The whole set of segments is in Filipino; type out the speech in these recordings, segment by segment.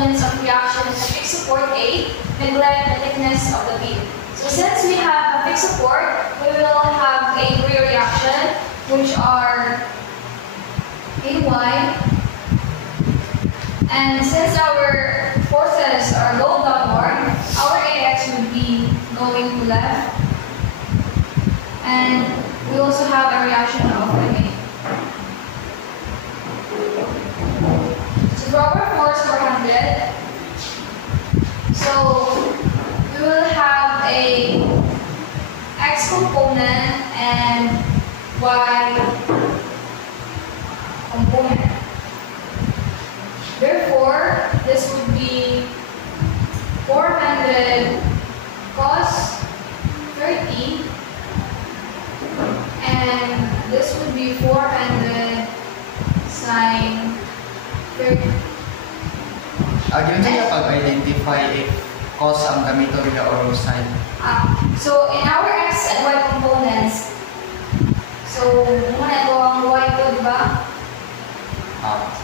components of reaction is a fixed support A, neglect the thickness of the beam. So since we have a fixed support, we will have a three reaction, which are AY. And since our forces are go downward, our AX would be going to left. And we also have a reaction of MA. So for our force 400, so we will have a X component and Y component. Therefore, this would be 400 cos 30, and this would be 400 sine 30. Yun siya pag-identify if cos ang gamiton nila or sine. So, in our X and Y components, so, muna ito ang Y ko, di ba?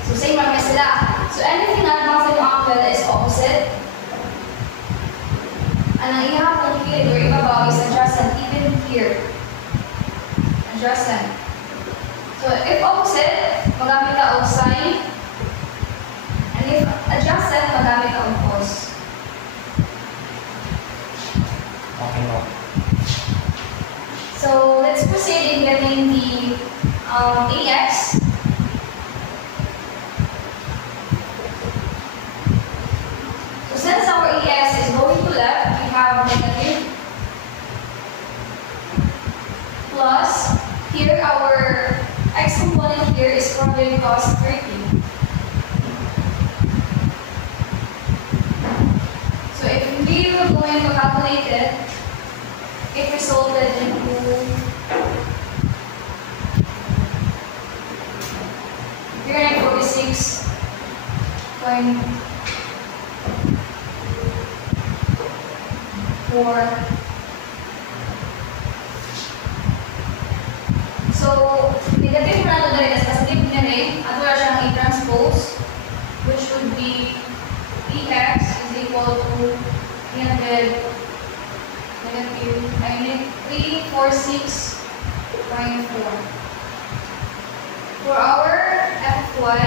So, same lang sila. So, anything na nasa yung angle is opposite. Ang ihapon here or ibabaw is adjacent, even here. Adjacent. So, if opposite, magamit ka og sine. And if adjacent, magamit ka og cos. Okay, no. So, let's proceed in getting the AX. So, since our AX is going to left, we have negative plus, here our X component here is 400 cos 30. So, if we were going to calculate it, it resulted into 346.4. So, negative na ito dahil kasi positive na rin, ato na siyang i-transpose, which would be EX is equal to 346.4. For our Fy,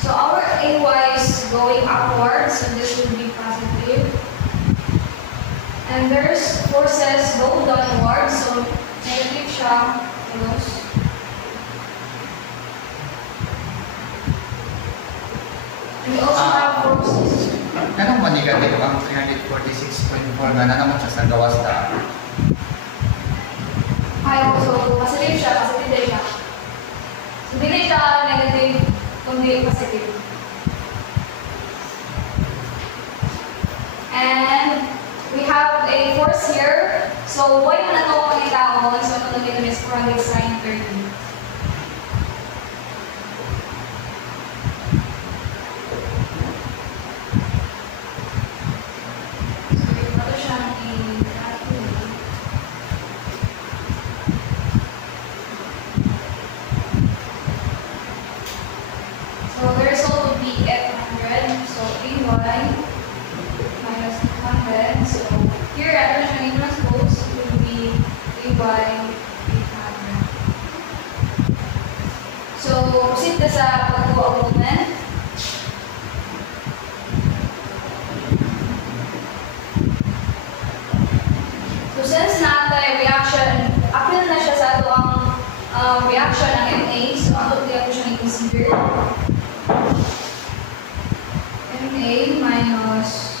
so our AY is going upwards, so this will be positive. And there's forces go downwards, so negative siya, close. We also have forces. Anong manigative ang 346.4 na naman siya sa gawas na? Ay, so positive siya, positive din siya. So, hindi siya negative, kundi positive. And we have a force here. So, why na ito pagkitaon? So, ito natin is 400 sine 30. So the result would be F100. So AY minus 100. So here at the Chinese transpose would be AY 800. So proceed na sa pagkuha ang movement. So since natin reaction, appeal na siya sa ito ang reaction ng MA. So ako hindi ako siya i-consider. MA minus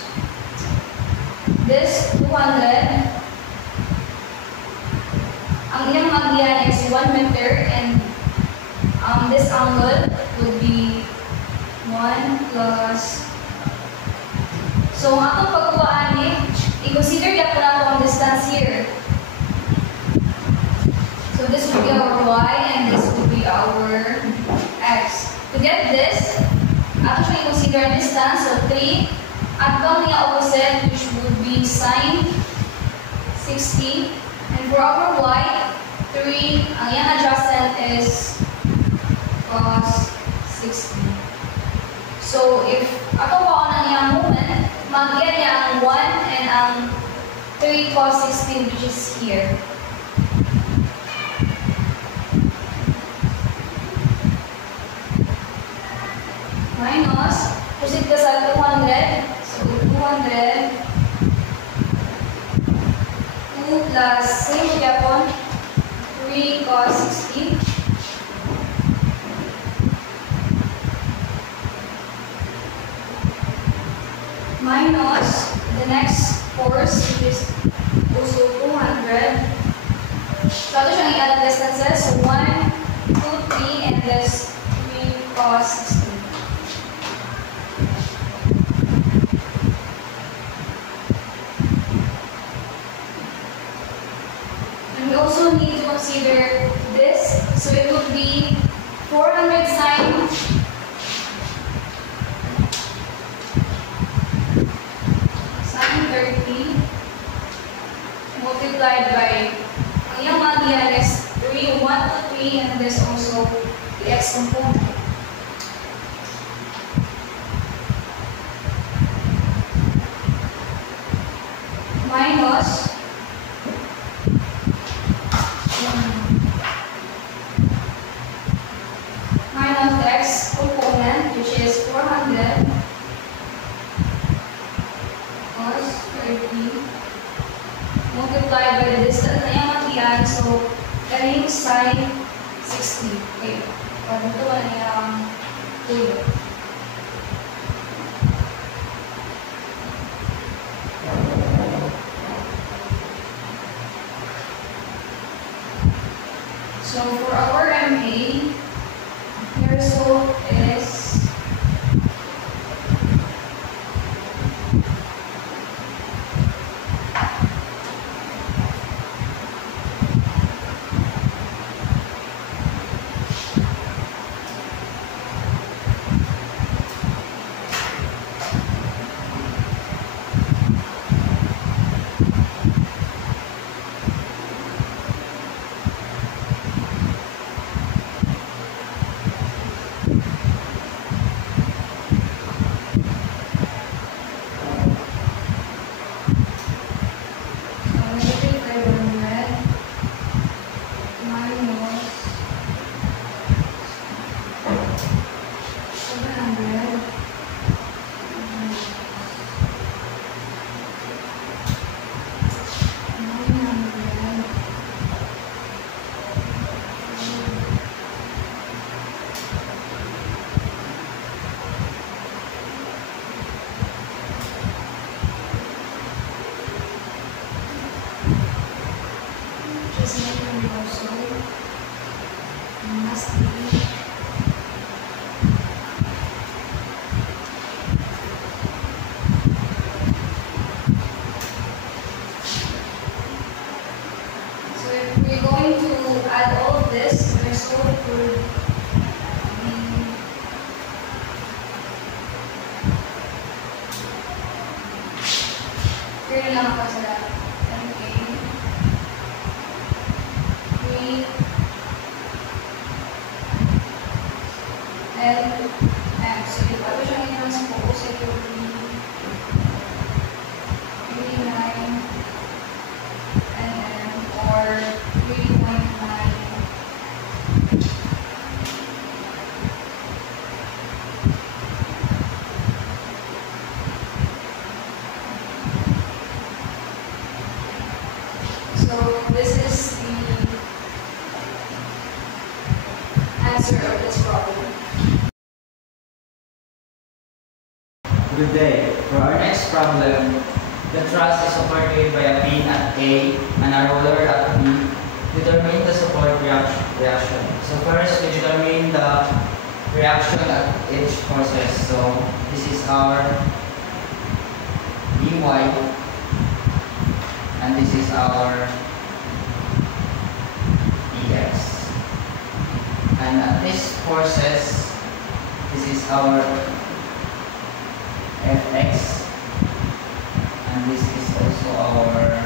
this 200. Ang iyang magdiyan is 1 meter and this angle would be 1 plus. So ang atong pagkuhaan ni, i-consider na po nato ang distance here. So this would be our y and this would be our x. To get this, ato siya i-consider ang distance, so 3. At ang niya opposite, which would be sine 60. And for our y, 3, ang iyang adjacent is cos 60. So, if ako pa ako ng iyang moment, mag-get niya ang 1 and ang 3 cos 16 which is here. Minus, proceed ka sa 200. So, 200. 2 plus, same Japon, 3 cos 60. Minus the next force, which is also 200. So, ito siyang i-add distances. So, 1, 2, 3, and this 3 cos 60. And we also need to consider this. So, it would be 400 sine sine 30 multiplied by ang iyang magian is 3, 1 to 3, and there's also the x component. Minus minus the x component, which is 400 cos 30 multiplied by the distance na yung magian. So, galing sine 60. Okay. Pag ito na yung tulo. So, for our MA, the result is just making also must be so if we're going to add all of this, the result would be here lang ako sa and so if ito siyang i-transpose, it will be 39 and or 3.9. So this is the answer of this problem. Good day. For our next problem, the truss is supported by a pin at A and a roller at B. Determine the support reaction. So first, we determine the reaction at each forces. So this is our Dy and this is our Dx. And at these forces, this is our Fx, and this is also our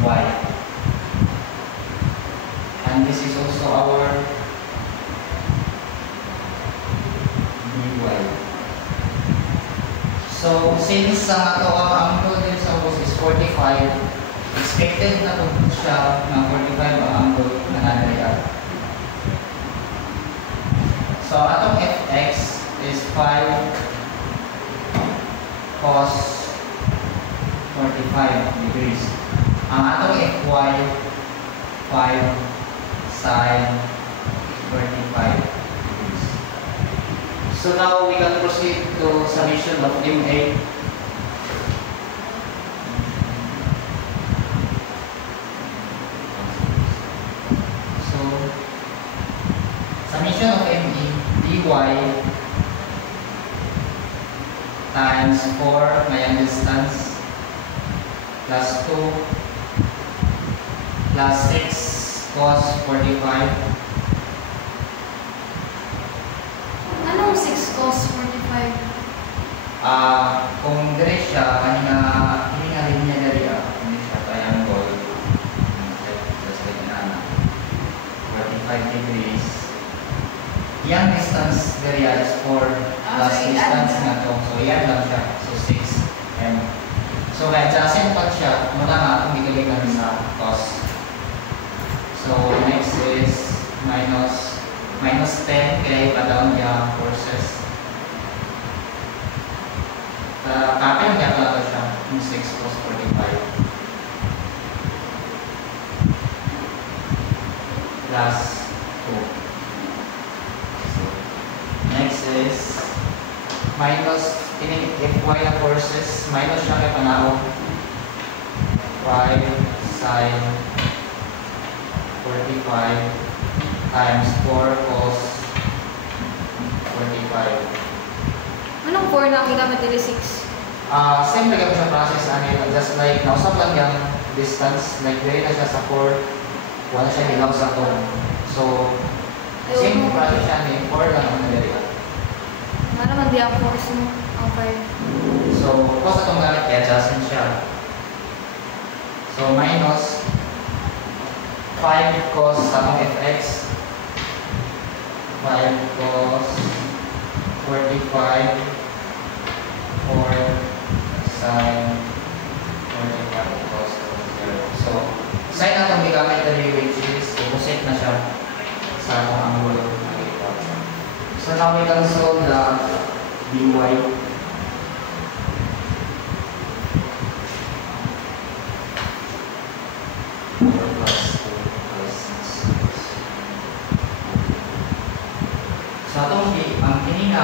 Fy. our dy. So since ang ato ang angle din sa boss is 45, expected na po siya ng 45 ang angle na nangyayari. So atong fx is 5 cos 45 degrees. Ang atong fy 5 sin 45 degrees. So now we can proceed to summation of MA. So summation of ME dy times 4 may distance plus 2 plus 6 cos 45. Anong 6 cos 45? Kung dire siya, kanina rin niya dari hindi siya triangle. Just like na 45 degrees. Yang distance dari is 4 plus Okay, distance add nga to. So yan lang siya. So 6 m. So kaya adjacent pa siya, muna nga itong gigalikan sa cos. So next is minus 10 kaya ipa-down niya forces. Kapil niya pala siya yung 6 cos 45 plus 2. So next is minus fy na forces, minus siya kaya panahon 5 sin 45 times 4 cos 45. Anong 4 na ang gamit dili 6? Same lang siya process just like nausap lang yung distance, like dire na siya sa 4, wala siya hilaw sa 2. So same process siya ni 4 lang ang nagdari. Ano naman di ang force mo? Okay. So cos itong gamit kaya adjustment siya. So minus 5 cos sa fx 5 cos 45 or sin 45 cos 0. So sin na itong gigamit na which is opposite na siya sa itong angulo. So now we can solve the dy. So atong ang kini na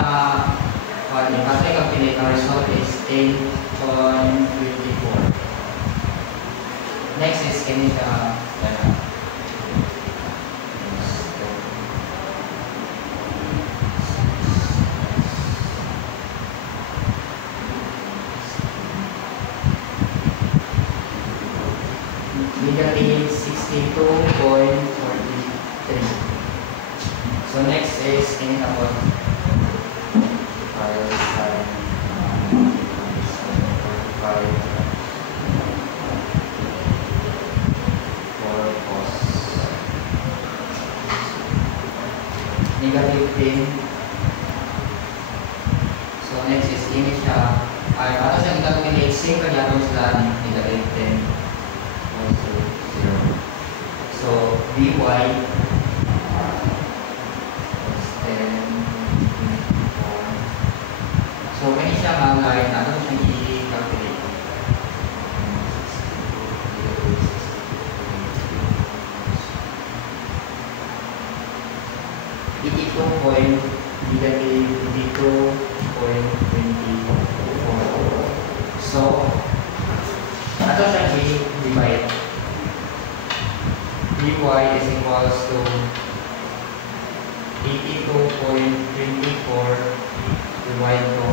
patay ang pili ang result is 8.24. Next is kini siya negative 62.43. So next is kini kapon para sa 45 for cos negative 10. So next is kini siya ay para sa calculate same kanya ron sa negative 10 also 0. So dy so kani siya mag-line, ano siya i-calculate? Ito point negative 2.24. So ato siya i-divide. dy is equals to 82.24 divide to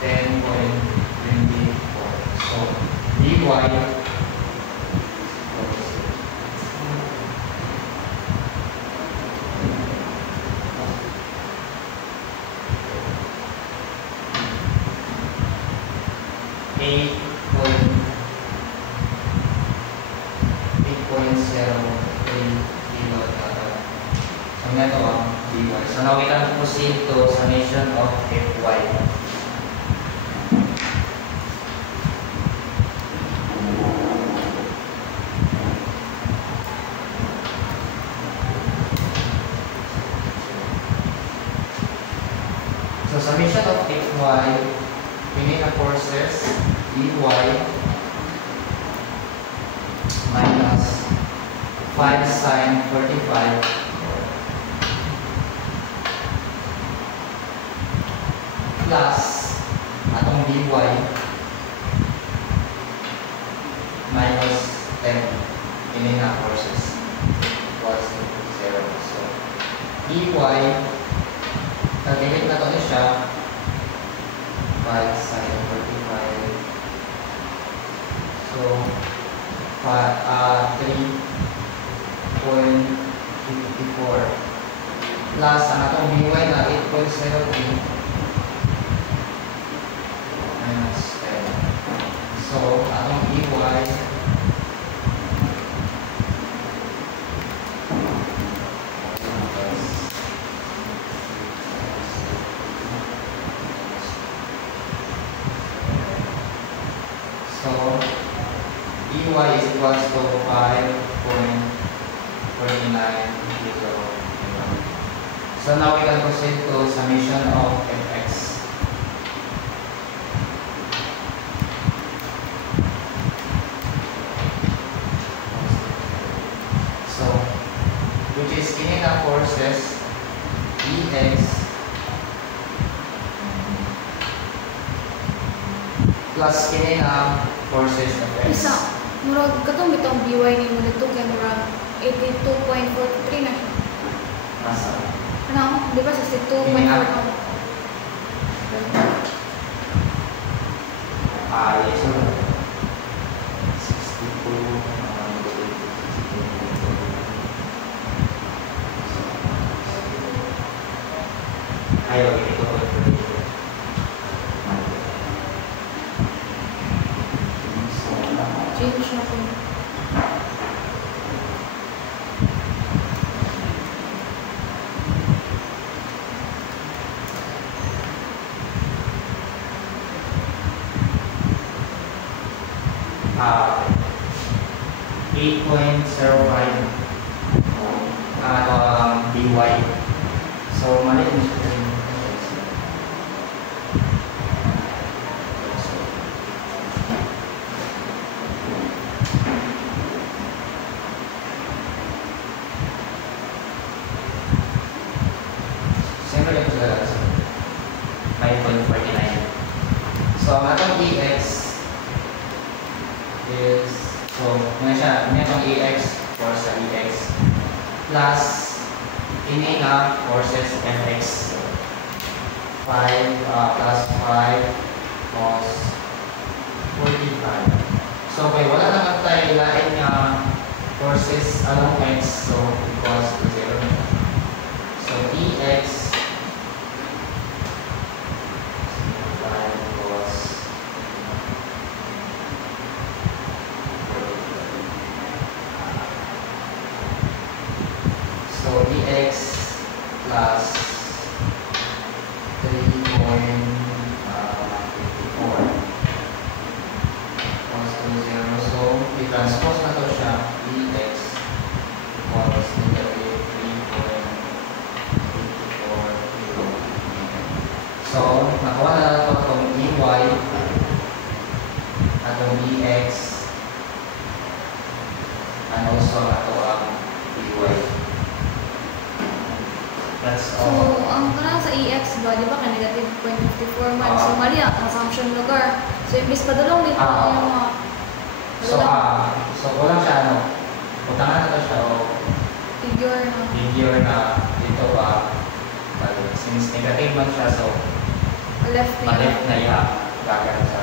10.24. So dy kilot na. So nga ito ang dy. So now we can proceed to summation of fy. So summation of fy, pinit na forces dy minus 5 sine 45 plus atong dy minus 10 pinit na forces equals to 0. So dy nag-limit na to siya 5 sine 45. So 3.54 plus ang atong dy na 8.70 minus 10. So atong dy is equals to 5.49 kilo. So now we can proceed to summation of fx. So which is kini na forces dx plus kini na forces of x. Isa, murag katong bitong BY ni mo dito kay murag 82.43 na siya. Nasa Ano? Di ba 62.4? yes, so 62 ayaw, ito po Change na po. uh, 8.05 dy. So mali mo siya. Siyempre yung sila 5.49. So ang atong dx is, so may itong ax force sa ex plus ini nga forces fx 5 plus 5 cos 45. So okay, wala naman tayo lain nga forces along x, so equals to 0. So dx 5 cos so dx plus 3.54 equals to 0. So i-transpose na to siya, dx equals negative 3.54 kilo. So nakuha na nato itong dy atong dx and also ato ang dy. That's So, all. ang kanang sa EX ba, di ba ka negative 0.54 man? So, mali ang assumption lugar. So, imbis padulong dito yung mga... So kulang siya utangan na to siya o Figure na. figure na dito ba since negative man siya, so Left na. ma-left na iya gagan sa